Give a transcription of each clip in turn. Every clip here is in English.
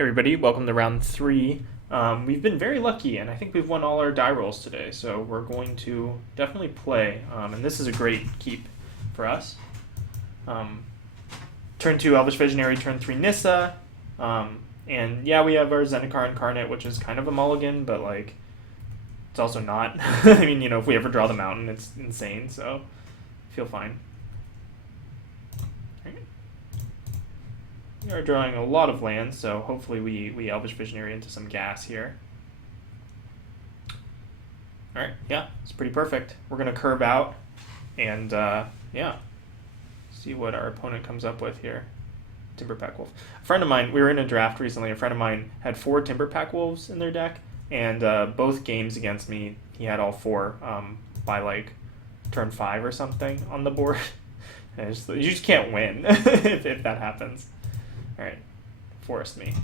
Everybody, welcome to round 3. We've been very lucky, and I think we've won all our die rolls today, so we're going to definitely play, and this is a great keep for us. Turn 2 Elvish Visionary, turn 3 Nissa, and yeah, we have our Zendikar Incarnate, which is kind of a mulligan, but like, it's also not. I mean, if we ever draw the mountain, it's insane, so feel fine. We are drawing a lot of lands, so hopefully we Elvish Visionary into some gas here. Alright, yeah, it's pretty perfect. We're going to curve out and, yeah, see what our opponent comes up with here. Timberpack Wolf. A friend of mine, we were in a draft recently, a friend of mine had 4 Timberpack Wolves in their deck, and both games against me, he had all 4 by like turn 5 or something on the board. You just can't win if that happens. Alright, forest me.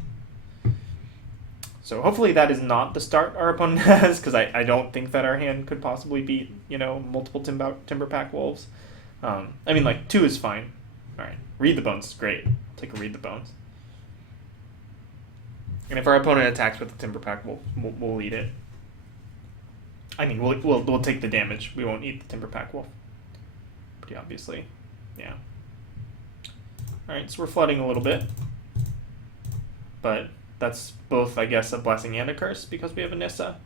So hopefully that is not the start our opponent has, because I don't think that our hand could possibly beat, multiple Timberpack Wolves. I mean, like, 2 is fine. Alright, Read the Bones is great. I'll take a Read the Bones. And if our opponent attacks with the Timberpack Wolf, we'll eat it. I mean, we'll take the damage. We won't eat the Timberpack Wolf. Pretty obviously. Yeah. Alright, so we're flooding a little bit. But that's both, I guess, a blessing and a curse because we have a Nissa.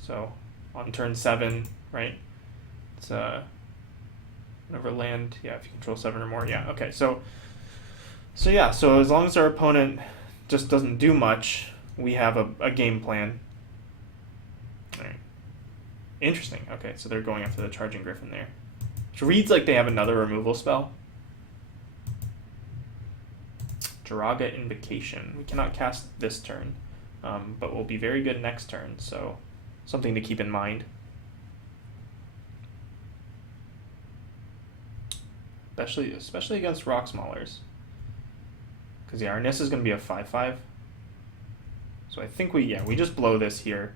So on turn 7, right? It's whenever land, yeah, if you control 7 or more, yeah, okay. So yeah, so as long as our opponent just doesn't do much, we have a game plan. Alright. Interesting. Okay, so they're going after the Charging Griffin there. Which reads like they have another removal spell. Jiraga Invocation. We cannot cast this turn, but will be very good next turn, so something to keep in mind. Especially against Rock Maulers. Because yeah, our Nissa is going to be a 5/5. So I think we just blow this here.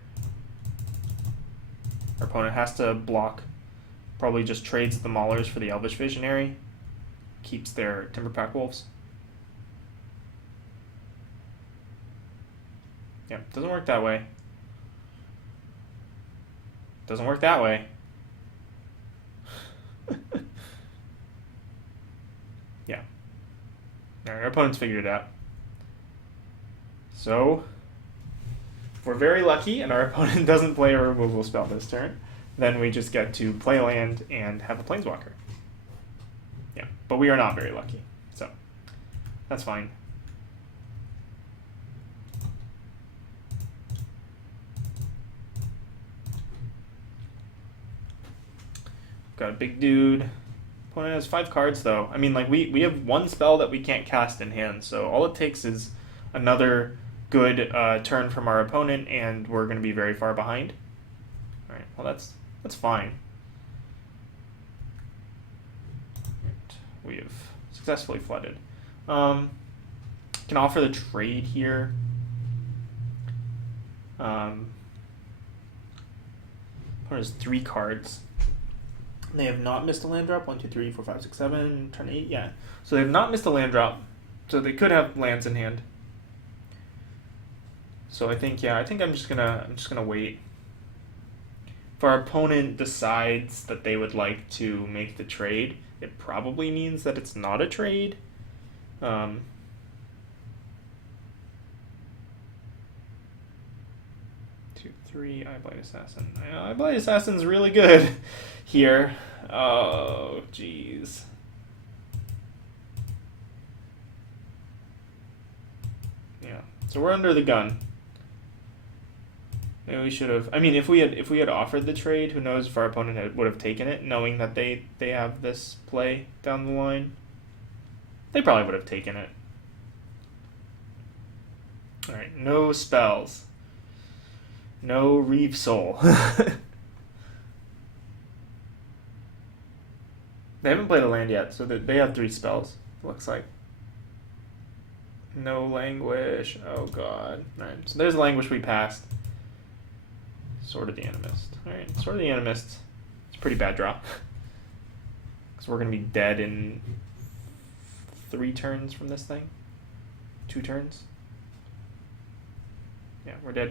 Our opponent has to block. Probably just trades the Maulers for the Elvish Visionary. Keeps their Timberpack Wolves. Yeah, doesn't work that way. Doesn't work that way. Yeah. Alright, our opponent's figured it out. So, if we're very lucky and our opponent doesn't play a removal spell this turn, then we just get to play land and have a Planeswalker. Yeah, but we are not very lucky, so that's fine. Got a big dude. Opponent has 5 cards though. I mean, like, we have 1 spell that we can't cast in hand, so all it takes is another good turn from our opponent, and we're going to be very far behind. All right, well that's fine. Right. We have successfully flooded. Can offer the trade here. Opponent has 3 cards. They have not missed a land drop. 1, 2, 3, 4, 5, 6, 7. Turn 8. Yeah. So they have not missed a land drop. So they could have lands in hand. So I think I'm just gonna wait. If our opponent decides that they would like to make the trade, it probably means that it's not a trade. 2, 3, Eyeblight Assassin. Eyeblight Assassin's really good here. Oh, jeez. Yeah, so we're under the gun. Maybe we should have. I mean, if we had offered the trade, who knows if our opponent would have taken it, knowing that they have this play down the line. They probably would have taken it. All right, no spells. No Reeve Soul. They haven't played a land yet, so they have 3 spells, it looks like. No Languish. Oh god. Alright, so there's Languish we passed. Sword of the Animist. Alright, Sword of the Animist. It's a pretty bad draw. Because we're going to be dead in 3 turns from this thing. 2 turns. Yeah, we're dead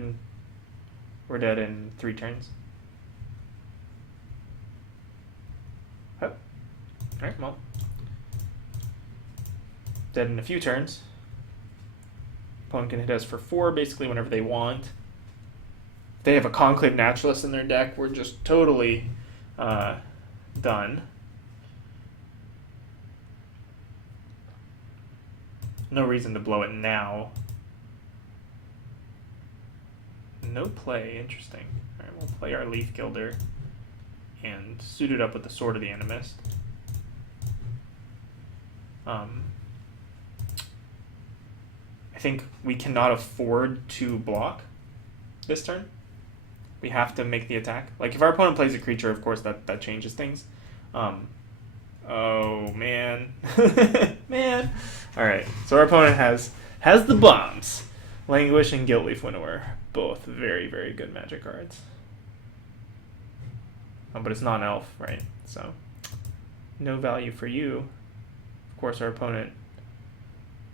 in 3 turns. Oh. Alright, well. Dead in a few turns. Opponent can hit us for 4 basically whenever they want. If they have a Conclave Naturalist in their deck, we're just totally done. No reason to blow it now. No play, interesting. Alright, we'll play our Leaf Gilder and suit it up with the Sword of the Animist. I think we cannot afford to block this turn. We have to make the attack. Like, if our opponent plays a creature, of course, that changes things. Oh, man. Man. Alright, so our opponent has the bombs. Languish and Guiltleaf Winnower. Both very, very good Magic cards. But it's not an elf, right? So, no value for you. Of course, our opponent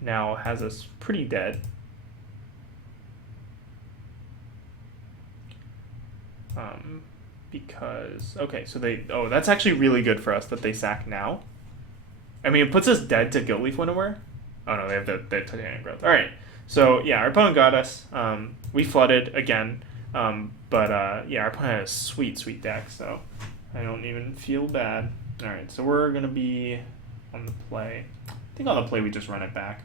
now has us pretty dead. Because, okay, so that's actually really good for us that they sack now. I mean, it puts us dead to Guiltleaf Winnower. Oh no, they have the Titanic Growth. Alright, so yeah, our opponent got us. We flooded again. Yeah, our opponent had a sweet, sweet deck, so I don't even feel bad. Alright, so we're going to be on the play. I think on the play we just run it back.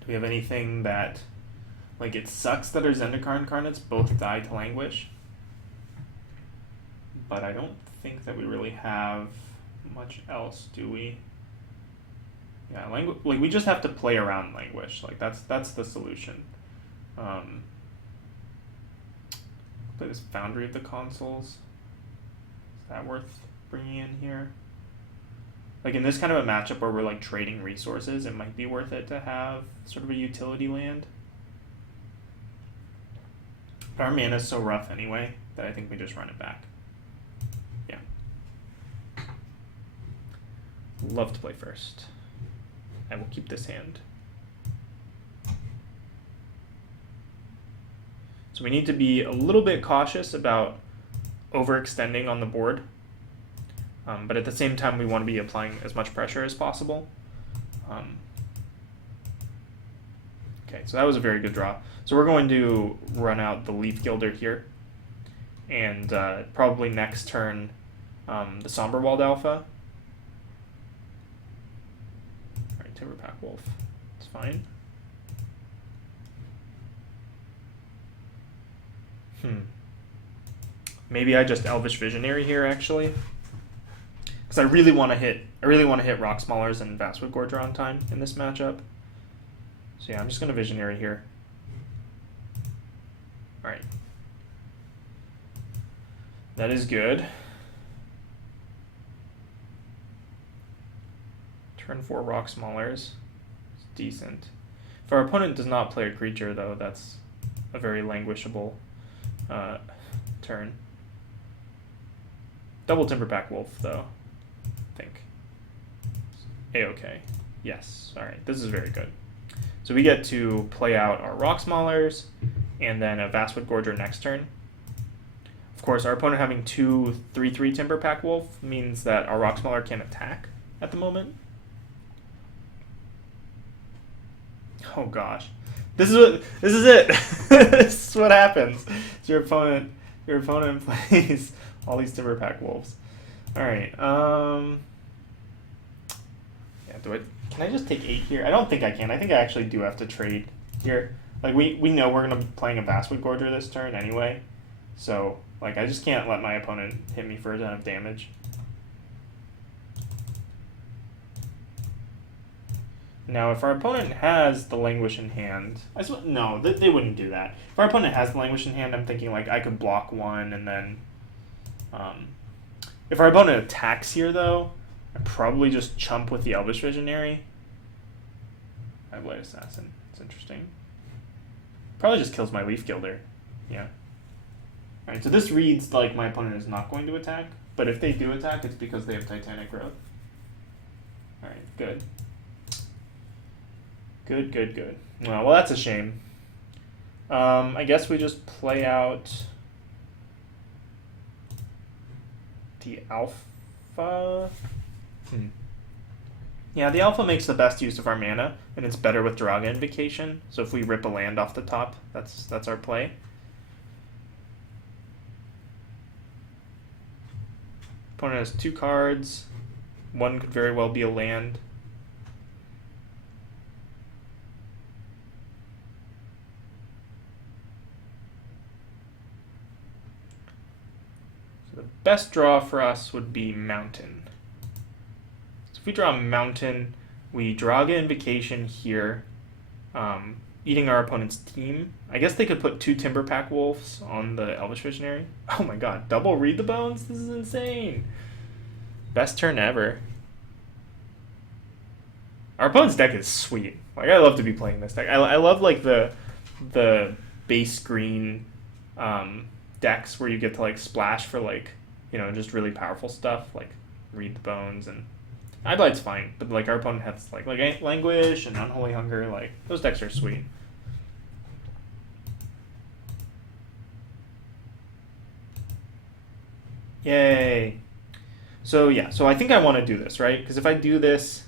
Do we have anything that, like, it sucks that our Zendikar Incarnates both die to Languish, but I don't think that we really have much else, do we? Yeah, like, we just have to play around Languish. Like, that's the solution. Play this Foundry of the Consuls. Is that worth bringing in here? Like, in this kind of a matchup where we're, like, trading resources, it might be worth it to have sort of a utility land. But our mana is so rough anyway that I think we just run it back. Yeah. Love to play first. I will keep this hand. So we need to be a little bit cautious about overextending on the board. But at the same time, we want to be applying as much pressure as possible. Okay, so that was a very good draw. So we're going to run out the Leaf Gilder here. And probably next turn, the Somberwald Alpha. Alright, Timberpack Wolf. It's fine. Maybe I just Elvish Visionary here, actually. Because I really want to hit Rock Smallers and Vastwood Gorger on time in this matchup. So yeah, I'm just going to Visionary here. Alright. That is good. Turn 4 Rock Smallers. It's decent. If our opponent does not play a creature, though, that's a very languishable turn. Double Timberpack Wolf, though. I think. A-okay. Yes. Alright, this is very good. So we get to play out our Rock Smallers and then a Vastwood Gorger next turn. Of course, our opponent having 2 3/3 Timberpack Wolf means that our Rock Smaller can't attack at the moment. Oh gosh. This is it. This is what happens. So your opponent plays all these Timberpack Wolves. Alright, yeah, can I just take 8 here? I don't think I can. I think I actually do have to trade here. Like, we know we're going to be playing a Vastwood Gorger this turn anyway. So, like, I just can't let my opponent hit me for a ton of damage. Now, if our opponent has the Languish in hand... No, they wouldn't do that. If our opponent has the Languish in hand, I'm thinking, like, I could block 1 and then... if our opponent attacks here, though, I'd probably just chump with the Elvish Visionary. Blade Assassin. It's interesting. Probably just kills my Leaf Gilder. Yeah. Alright, so this reads like my opponent is not going to attack, but if they do attack, it's because they have Titanic Growth. Alright, good. Good, good, good. Well, that's a shame. I guess we just play out the alpha. Yeah, the alpha makes the best use of our mana, and it's better with Draga Invocation. So if we rip a land off the top, that's our play. Opponent has 2 cards. One could very well be a land. So the best draw for us would be Mountain. So if we draw a Mountain, we Draga Invocation here, eating our opponent's team. I guess they could put 2 Timberpack Wolves on the Elvish Visionary. Oh my god, double Read the Bones? This is insane. Best turn ever. Our opponent's deck is sweet. Like, I love to be playing this deck. I love like the base green decks where you get to like splash for like, you know, just really powerful stuff like Read the Bones, and Eyeblight's fine, but like our opponent has like Languish and Unholy Hunger. Like, those decks are sweet. Yay. So yeah, so I think I want to do this, right? Because if I do this,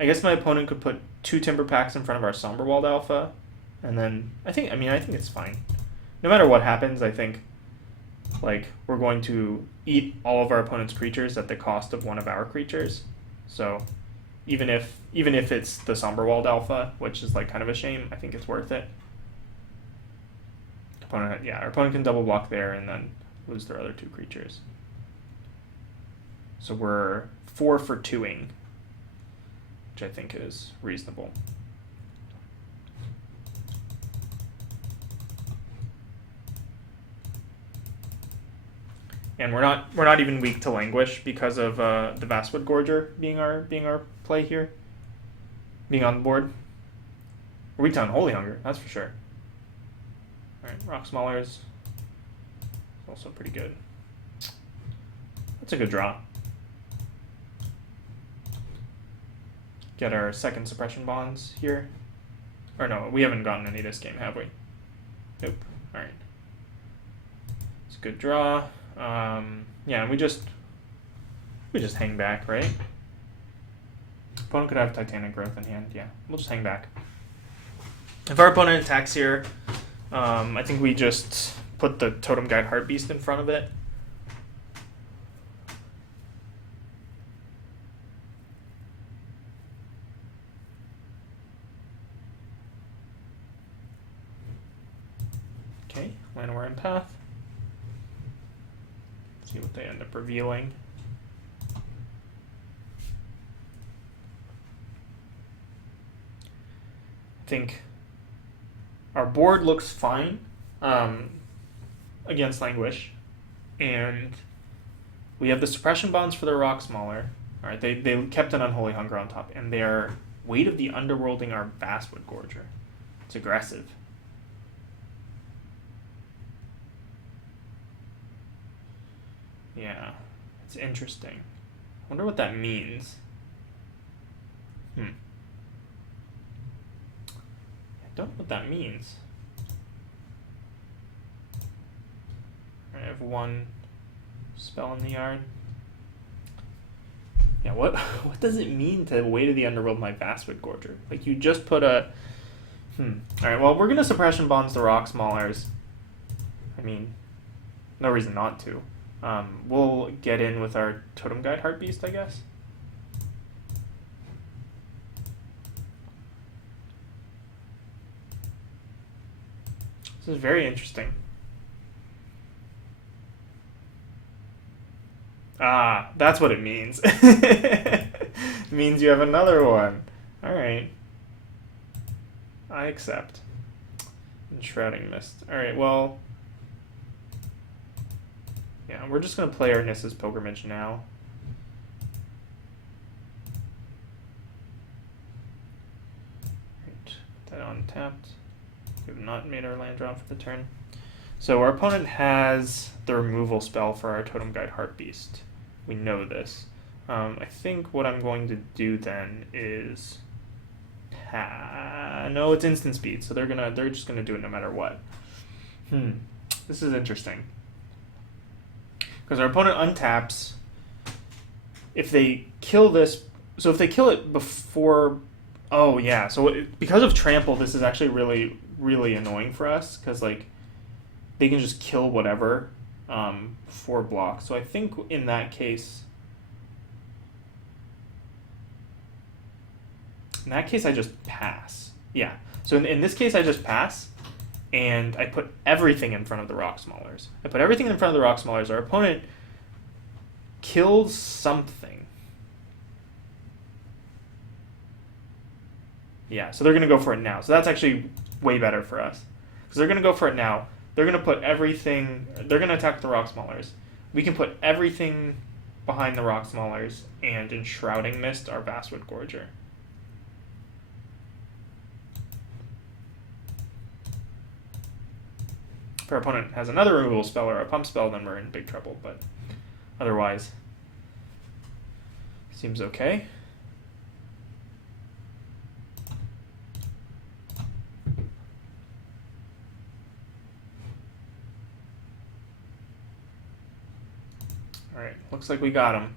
I guess my opponent could put 2 Timber Packs in front of our Somberwald Alpha, and then I think it's fine. No matter what happens, I think like we're going to eat all of our opponent's creatures at the cost of one of our creatures. So even if it's the Somberwald Alpha, which is like kind of a shame, I think it's worth it. Our opponent can double block there and then lose their other 2 creatures. So we're 4 for 2ing, which I think is reasonable. And we're not even weak to Languish because of the Vastwood Gorger being our play here, being on the board. We're weak to Unholy Hunger, that's for sure. All right, Rock Smaller is also pretty good. That's a good draw. Get our second Suppression Bonds here. Or no, we haven't gotten any this game, have we? Nope. All right. It's a good draw. Yeah, we just hang back, right? Opponent could have Titanic Growth in hand. Yeah, we'll just hang back. If our opponent attacks here, I think we just put the Totem Guide Heartbeast in front of it. Okay, Llanowar Empath. See what they end up revealing. I think our board looks fine against Languish, and we have the Suppression Bonds for their Rock Smaller. All right, they kept an Unholy Hunger on top, and they're Weight of the Underworlding our Vastwood Gorger. It's aggressive. Yeah, it's interesting. I wonder what that means. I don't know what that means. I have 1 spell in the yard. Yeah, what does it mean to Weight of the Underworld my Vastwood Gorger? Like, you just put a... Alright, well, we're going to Suppression Bonds the Rock Smallers. I mean, no reason not to. We'll get in with our Totem Guide Heartbeast, I guess. This is very interesting. Ah, that's what it means. It means you have another one. Alright. I accept. And Shrouding Mist. Alright, well... Yeah, we're just going to play our Nissa's Pilgrimage now. Right, put that on tapped. We have not made our land drop for the turn. So our opponent has the removal spell for our Totem Guide Heartbeast. We know this. I think what I'm going to do then is No, it's instant speed, so they're just gonna do it no matter what. This is interesting. Because our opponent untaps. If they kill this, so if they kill it before, oh yeah, so because of trample, this is actually really, really annoying for us, because like they can just kill whatever for block. So I think in that case, I just pass. Yeah. So in this case, I just pass, and I put everything in front of the rock smallers. I put everything in front of the rock smallers. Our opponent kills something. Yeah, so they're going to go for it now. So that's actually way better for us. Because they're going to go for it now. They're going to put everything... They're going to attack the rock smallers. We can put everything behind the rock smallers and Enshrouding Mist our Basswood Gorger. If our opponent has another removal spell or a pump spell, then we're in big trouble. But otherwise, seems okay. Alright, looks like we got him.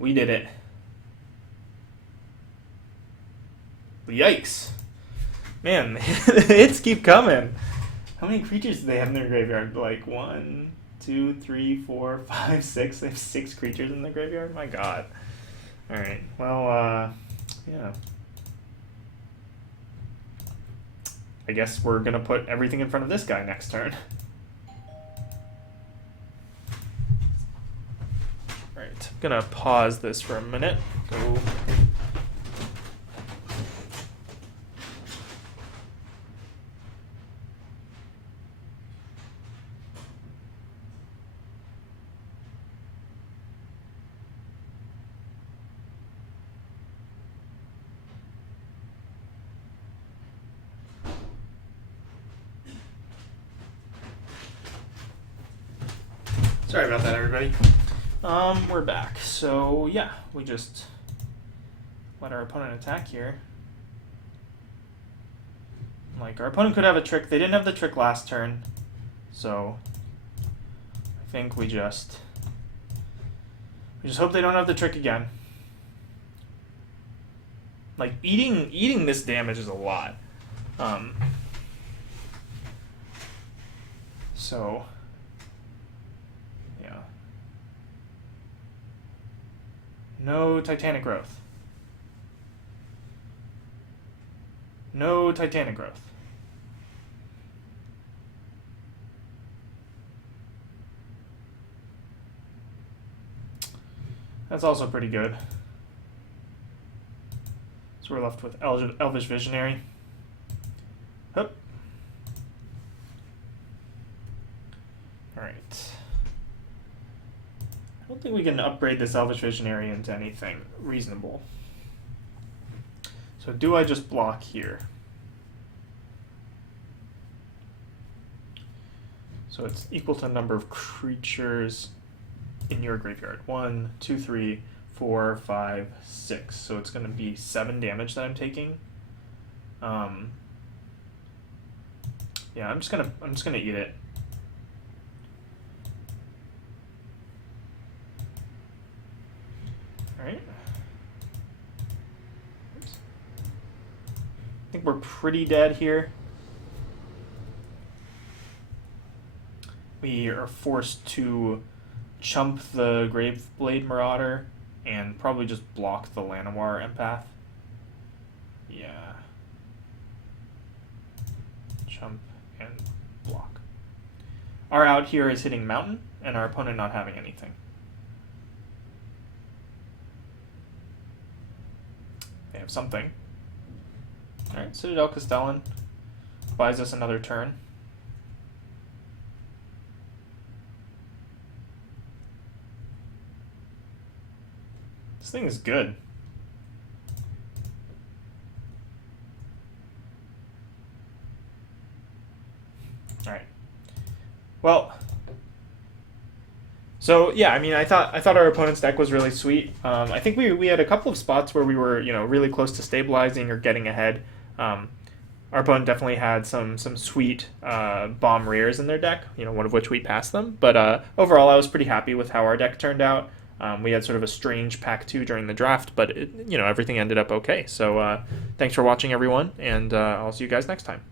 We did it. Yikes. Man, the hits keep coming. How many creatures do they have in their graveyard? Like 1, 2, 3, 4, 5, 6. They have 6 creatures in the graveyard? My god. Alright, well, yeah. I guess we're gonna put everything in front of this guy next turn. Alright, I'm gonna pause this for a minute. Go. Sorry about that, everybody. We're back. So, yeah, we just let our opponent attack here. Like, our opponent could have a trick. They didn't have the trick last turn. So, I think we just hope they don't have the trick again. Like, eating this damage is a lot. So... No Titanic Growth. No Titanic Growth. That's also pretty good. So we're left with Elvish Visionary. Hup. Alright. I don't think we can upgrade this Elvish Visionary into anything reasonable. So do I just block here? So it's equal to the number of creatures in your graveyard. 1, 2, 3, 4, 5, 6. So it's going to be 7 damage that I'm taking. Yeah, I'm just gonna eat it. Alright. Oops. I think we're pretty dead here. We are forced to chump the Graveblade Marauder and probably just block the Llanowar Empath. Yeah. Chump and block. Our out here is hitting Mountain, and our opponent not having anything. They have something. Alright, Citadel Castellan buys us another turn. This thing is good. Alright. Well, So yeah, I mean, I thought our opponent's deck was really sweet. I think we had a couple of spots where we were really close to stabilizing or getting ahead. Um, our opponent definitely had some sweet bomb rears in their deck. One of which we passed them. But overall, I was pretty happy with how our deck turned out. We had sort of a strange pack two during the draft, but everything ended up okay. So thanks for watching, everyone, and I'll see you guys next time.